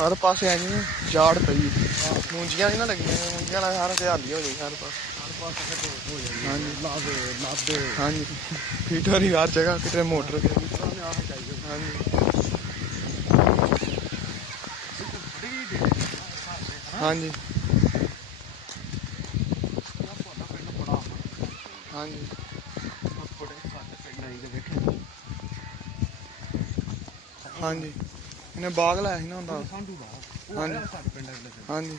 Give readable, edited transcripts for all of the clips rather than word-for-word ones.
हर पास है जी जाड़ पई मूंजियां नहीं ना लगी मूंजियां हर हरियाली हो गई हर पास हाँ जी हाँ जी फीटर ही हर जगह कितने मोटर हाँ जी हाँ जी हाँ जी हाँ जी इन्हें बाग लाया ना हाँ जी हाँ जी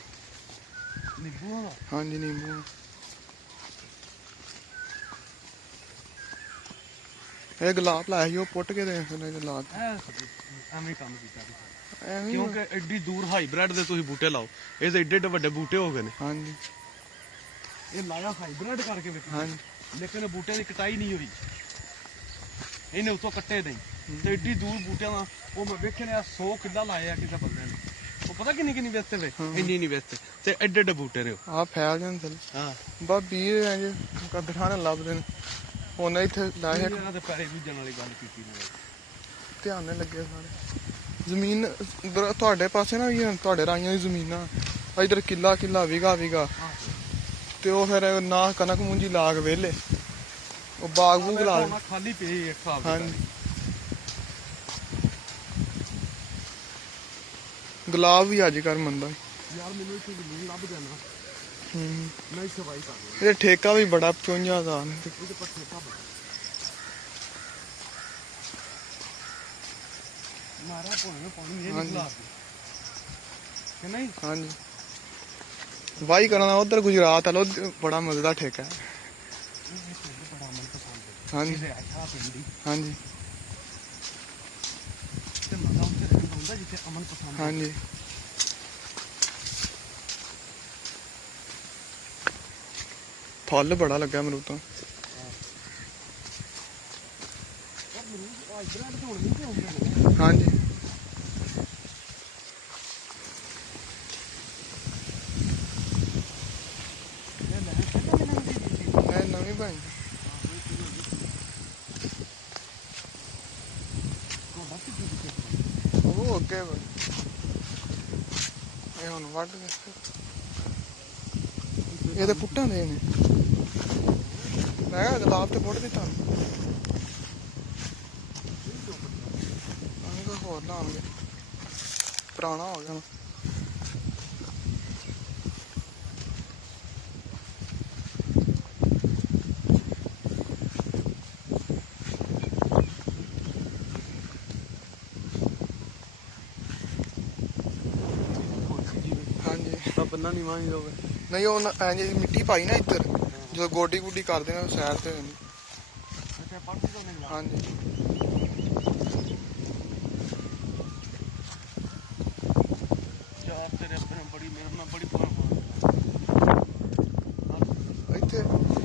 हाँ जी नींबू ये गुलाब लाया ही पुट के गुलाब क्योंकि एड्डी दूर हाईब्रिड दे तुसीं बूटे लाओ ये एड्डे एड्डे वड्डे बूटे हो गए ने हाँ जी ये लाया हाईब्रिड करके हाँ जी लेकिन बूटे की कटाई नहीं हुई इन्हें उतों कट्टे नहीं तो एड्डी दूर बूटे का वो मैं वेखे 100 किला लाया किसी बंदे ने वो पता किन्नी किन्नी बेचते वे इन्नी नहीं बेचते ते एड्डे एड्डे बूटे ने हाँ फैल जाते हाँ बस बीज कदठाने लभदे ने उन्हें इत्थे लाए पैसे बीजन वाली गल कीती ने ध्यान नहीं लगे सारे जमीन तुहाडे पासे ना तुहाडे राइयां दी जमीनां इधर किला किला विगा ते ओह फिर ना कनक मुंजी ला के वेले वो बाग बूग ला खाली पे हाँ गुलाब भी अजकल मंदा यार मैनू इत्थे जमीन लभ जाना मैं सफाई कर ये ठेका भी बड़ा 55,000 मारा पानी ये निकला नहीं हाँ जी वाही करना उधर गुजरात वाला बड़ा मजेदार ठेका है हाँ जी हाँ जी हाँ जी फल बड़ा लगा अमरूद हाँ जी नवी भाई वो अगे हम वड ये तो पुट्टा दे ने मैं गुलाब तो पुट दिता होर लागे पुराना हो गया बन्ना नहीं मांग नहीं वो मिट्टी पाई ना इधर जो गोडी गुडी कर देना सैर से हाँ जी इतने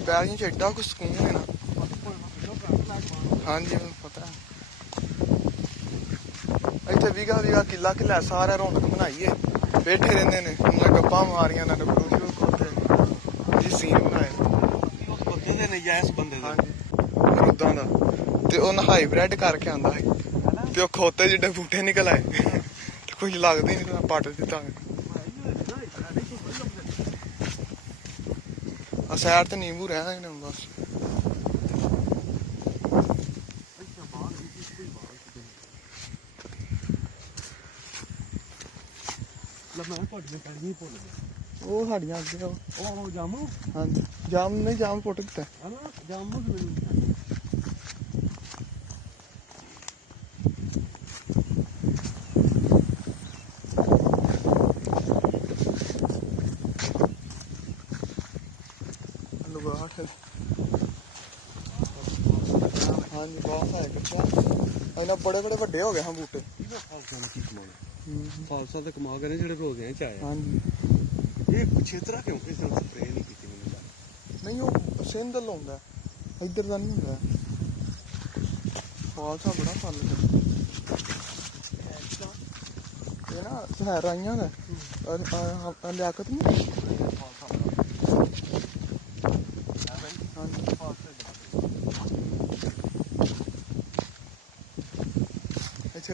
बैरियां च एड्डा कुछ सुकून है ना हाँ जी पता है इतने बीघा बीघा किला किला सारा रौनक बनाइए बैठे रहंदे ने उन्हें गप्पा मारियां ना वीडियो खोते जी सीन बनाए उस बंदे दे ने या इस बंदे दे अमरूदां दा ते उन्हें हाईब्रिड करके आंदा है ते ओह खोते जिड्डे बूटे निकल आए ते कुछ लगदा ही नहीं पट दित्ता सैर ते नींबू रहना ही नहीं बस वो साड़ियां अगे जामू हाँ जी जाम नहीं जाम पुट दिता जामू हाँ जी बहुत है इन्ना बड़े बड़े वड्डे हो गए हाँ बूटे खालसा तो कमा के जो रोज़ आए हाँ जी ये क्षेत्रा क्यों इस स्प्रे नहीं की नहीं वो सिंध लाउंदा इधर का नहीं होंगे खालसा बड़ा फल ये ना है राइयां ने लियाकत नहीं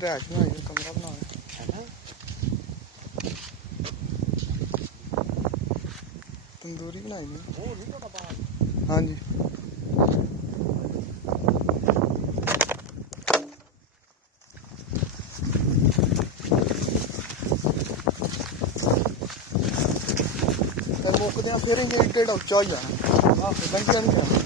ਰਿਹਾਇਸ਼ ਬਣਾਈ ਹੈ, ਕਮਰਾ ਬਣਾਇਆ ਤੰਦੂਰੀ ਬਣਾਈ ਨੇ। ਉਹ ਨਹੀਂ ਪਤਾ ਬਾਹਰ। ਹਾਂਜੀ ਮੁੱਕਦੇ ਆ ਫਿਰ ਇਹ ਏਡਾ ਉੱਚਾ ਹੋ ਜਾਣਾ। ਆਹ ਲੰਘਿਆ ਨਹੀਂ ਜਾਣਾ।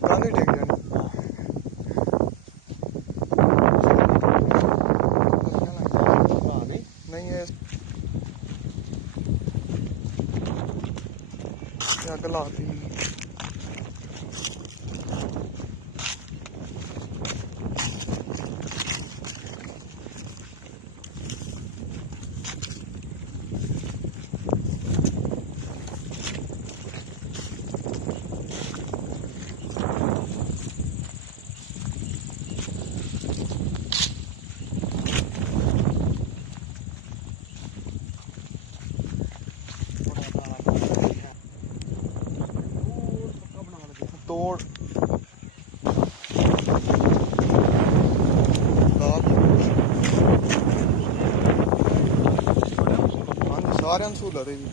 ਤਾਂ ਨਹੀਂ ਡਿੱਗ ਜਾਣੀ। ਨਹੀਂ ਇਹ ਅੱਗ ਲਾਤੀ। ਤੋੜ ਹਾਂਜੀ ਸਾਰਿਆਂ ਨੂੰ ਸਹੂਲਤ ਹੈ ਜੀ।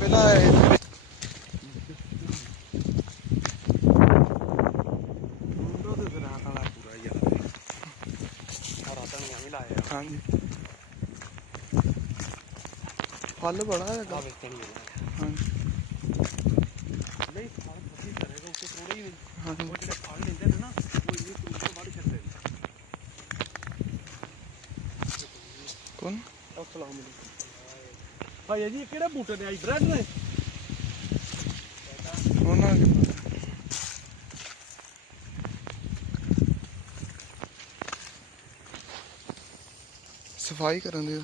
ਪਹਿਲਾਂ ਹਾਂਜੀ ਫਲ ਬੜਾ ਹੈਗਾ। ਹਾਂਜੀ ਨਹੀਂ ਫਲ ਤੁਸੀਂ ਕਰੇਗਾ ਉੱਤੇ ਥੋੜੇ ਹੀ ਉਹ ਜਿਹੜੇ ਫਲ ਲੈਂਦੇ ਨੇ ਨਾ ਉਹ ਇੰਨੀ ਫਰੂਟ ਤੋਂ ਵੱਢ ਛੱਡਦੇ ਨੇ। ਕੌਣ? ਅਸਲਾਮ ਅਲੈਕੁਮ ਭਾਈ ਜੀ ਕਿਹੜੇ ਬੂਟੇ ਨੇ ਆਈ ਬ੍ਰੈਡ ਨੇ? ਉਹਨਾਂ ਸਫਾਈ ਕਰਨ ਦੇ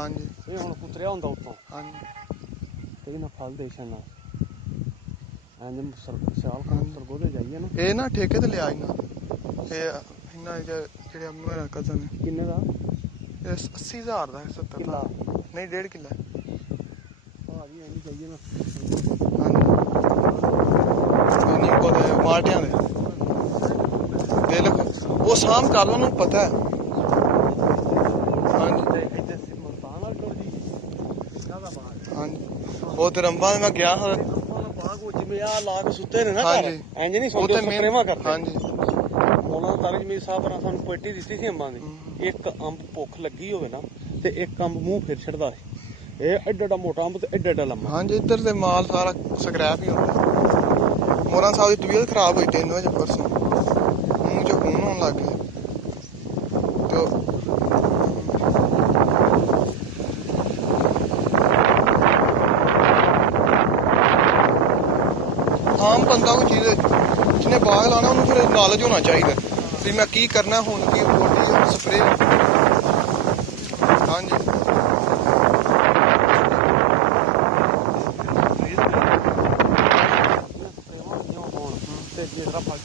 ਹਾਂਜੀ ਇਹ ਹੁਣ ਉਤਰਿਆ ਹੁੰਦਾ ਉੱਤੋਂ ਹਾਂਜੀ ਤੇ ਇਹਨਾਂ ਫਲ ਦੇ ਛੱਡਣਾ ਐਂ ਸਿਆਲ ਖਾਨ ਸਰਗੋਦੇ ਜਾਈਏ ਨਾ ਇਹ ਨਾ ਠੇਕੇ ਤੇ ਲਿਆ ਇਹਨਾਂ ਇਹਨਾਂ ਜਿਹੜੇ ਮੇਰਾ ਕਜ਼ਨ ਕਿੰਨੇ ਦਾ ਇਹ 80,000 ਦਾ 70 ਕਿੱਲਾ ਨਹੀਂ 1.5 ਕਿੱਲਾ ਭਾਜੀ ਐਂ ਜਾਈਏ ਨਾ ਹਾਂਜੀ ਨਹੀਂ ਕੋਦੇ ਮਾਟਿਆਂ ਦੇ ਦਿਲ ਉਹ ਸਾਮ ਕਰ ਲਓ ਨੂੰ ਪਤਾ ਹੈ ਹਾਂਜੀ ਇੱਥੇ ਮਲਤਾਨ ਵਾਲ ਟੁਰ ਜੀ ਕਾਹਦਾ ਬਾਗ ਹਾਂਜੀ ਉਹ ਤੇ ਰੰਬਾਂ ਮੈਂ ਗਿਆ ਹਾਂ ਬਾਗ ਉਹ ਜਿਵੇਂ ਆ ਲਾ ਕੇ ਸੁੱਤੇ ਨੇ ਨਾ ਹਾਂਜੀ ਇੰਜ ਨਹੀਂ ਸੌਂਦੇ ਸਪਰੇਵਾਂ ਕਰਦੇ ਹਾਂਜੀ ਉਹਨਾਂ ਤਾਰੇ ਜਮੀਰ ਸਾਹਿਬ ਨੇ ਸਾਨੂੰ ਪੇਟੀ ਦਿੱਤੀ ਸੀ ਅੰਬਾਂ ਦੀ ਇੱਕ ਅੰਬ ਭੁੱਖ ਲੱਗੀ ਹੋਵੇ ਨਾ ਤੇ ਇੱਕ ਅੰਬ ਮੂੰਹ ਫਿਰ ਛੱਡਦਾ ਸੀ ਇਹ ਐਡਾ ਮੋਟਾ ਅੰਬ ਤੇ ਐਡਾ ਲੰਮਾ ਹਾਂਜੀ ਇੱਧਰ ਤੇ ਮਾਲ ਸਾਰਾ ਸਕ੍ਰੈਪ ਹੀ ਹੁੰਦਾ ਮੋਰਾਂ ਸਾਹਿਬ ਦੀ ਤਬੀਅਤ ਖਰਾਬ ਹੋਈ 3 ਵਜੇ ਪਰਸੋਂ ਮੂੰਹ ਚੋਂ ਖੂਨ ਹੋਣ ਲੱਗ ਗਿਆ ਤੇ ਆਮ ਬੰਦਾ ਕੋਈ ਚੀਜ਼ ਜਿਹਨੇ ਬਾਗ ਲਾਣਾ ਉਹਨੂੰ ਫਿਰ ਨੌਲੇਜ ਹੋਣਾ ਚਾਹੀਦਾ ਵੀ ਮੈਂ ਕੀ ਕਰਨਾ ਹੁਣ ਕੀ ਬੋਡੀ ਸਪਰੇਅ ਹਾਂਜੀ ਤੇ ਜਿਹੜਾ ਫਲ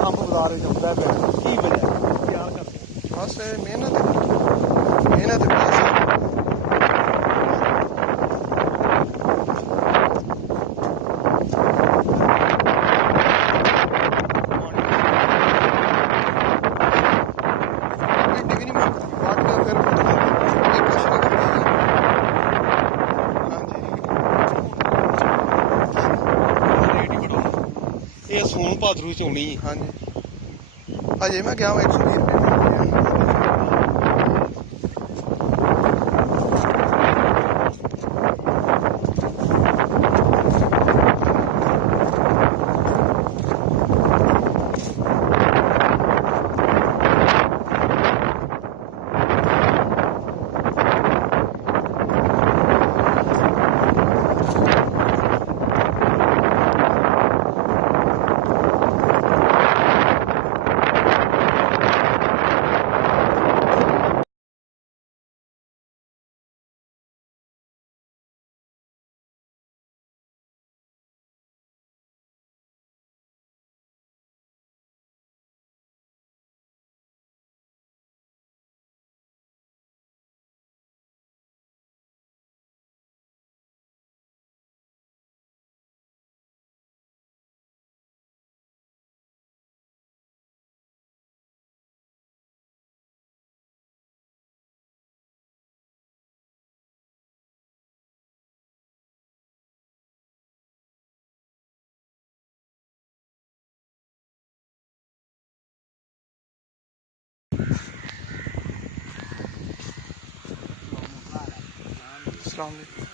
ਅੰਬ ਬਾਜ਼ਾਰ ਵਿੱਚ ਆਉਂਦਾ ਪਿਆ ਕੀ ਵਜ੍ਹਾ ਤਿਆਰ ਕਰਕੇ ਬਸ ਮਿਹਨਤ ਬਸ ਇਹ ਸੋਨ ਭਾਦਰੂ ਚ ਆਉਣੀ ਹੈ ਹਾਂਜੀ ਅਜੇ ਮੈਂ ਗਿਆ 120 ਰੁਪਏ अस्सलाम वालेकुम